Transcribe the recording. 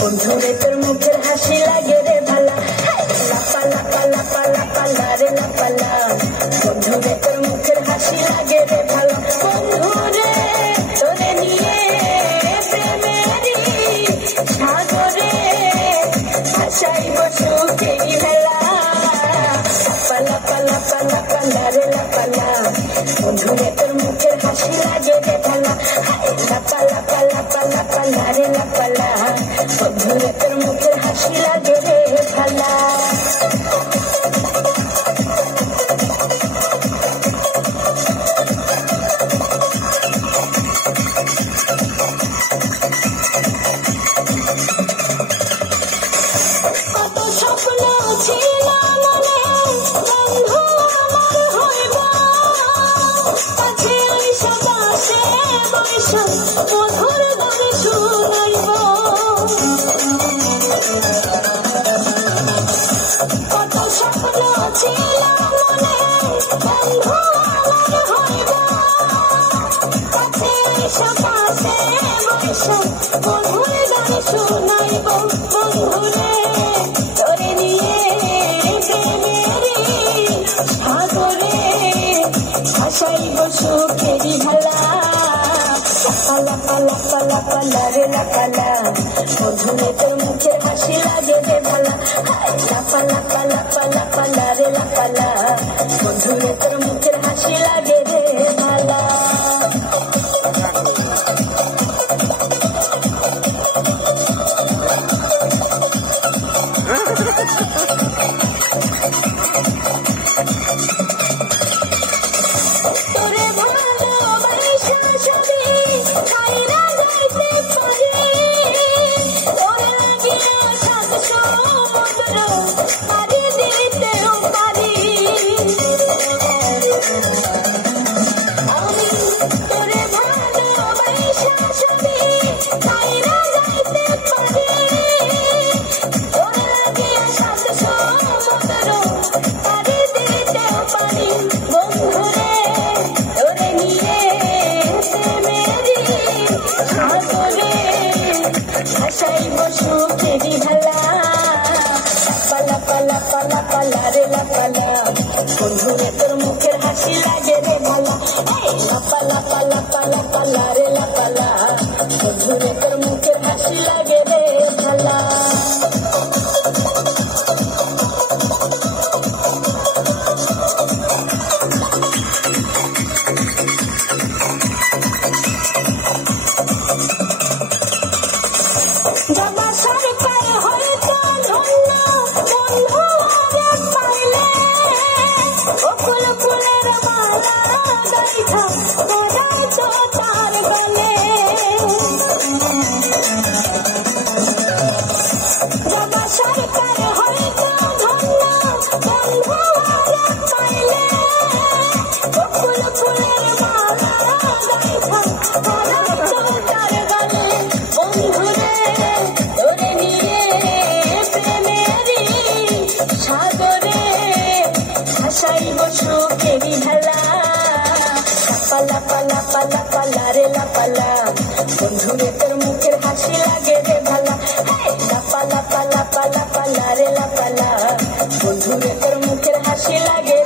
বন্ধুরে তোর মুখের হাসি লাগে রে ভালা, লাপা লাপা লাপা লাপা লারে লাপালা। বন্ধুরে তোর মুখের হাসি লাগে রে ভালা, বন্ধুরে তোরে নিয়ে প্রেমেরই সাগরে ভাসাইব সুখেরই ভেলা। লাপা লাপা লাপা লাপা লারে লাপালা। বন্ধুরে তোর মুখের হাসি লাগে রে ভালা, লাপা লাপা লাপা লাপা লারে লাপালা। বন্ধুরে তোর মুখের হাসি লাগে রে ভালা। কত স্বপ্ন ছিল মনে, বন্ধু আমার হইব, কাছে আইসা পাশে বইসা মধুর গান শুনাইব। কত স্বপ্ন ছিল মনে, বন্ধু আমার হইব, কাছে আইসা পাশে বইসা মধুর গান শুনাইব। বন্ধুরে তোরে নিয়ে প্রেমেরই সাগরে ভাসাইব সুখেরই ভালা। লাপা লাপা লাপা লারে লাপালা। বন্ধুরে তোর মুখের হাসি লাগে রে ভালা, লাপা লাপা লাপা লাপা লারে লাপালা। বন্ধুরে তোর মুখের হাসি লাগে রে ভালা। তোরে ভালোবাসা সবই ছাইরা যাইতে পারি, তোরে লাগিয়া সাত সমুদ্র পাড়ি দিতেও পারি। আমি তোরে ভালোবাসা সবই ছাইরা যাইতে পারি, তোরে লাগিয়া সাত সমুদ্র পাড়ি দিতেও পারি। বন্ধুরে তোরে নিয়ে প্রেমেরই সাগরে ভাসাইব সুখেরই ভালা। লাপা লাপা লাপা লারে লাপালা। বন্ধুরে তোর মুখের হাসি লাগে রে ভালা, লাপা লাপা লাপা লাপা লারে লাপালা। বন্ধুরে তোর মুখের হাসি লাগে রে ভালা। যাবা সরকার হইতো ধন্য, বন্ধু আরে পাইলে, বকুল ফুলের মালা গাইথা পরাইতো তার গলে। যাবা সরকার হইতো ধন্য, বন্ধু আরে পাইলে, বকুল ফুলের মালা গাইথা পরাইতো তার গলে। বন্ধুরে তোরে নিয়ে প্রেমেরই সাগরে ভাসাইব সুখেরই ভালা। লাপা লাপা লাপা লারে লাপালা। বন্ধুরে তোর মুখের হাসি লাগে রে ভালা, লাপা লাপা লাপা লাপা লারে লাপালা। বন্ধুরে তোর মুখের হাসি লাগে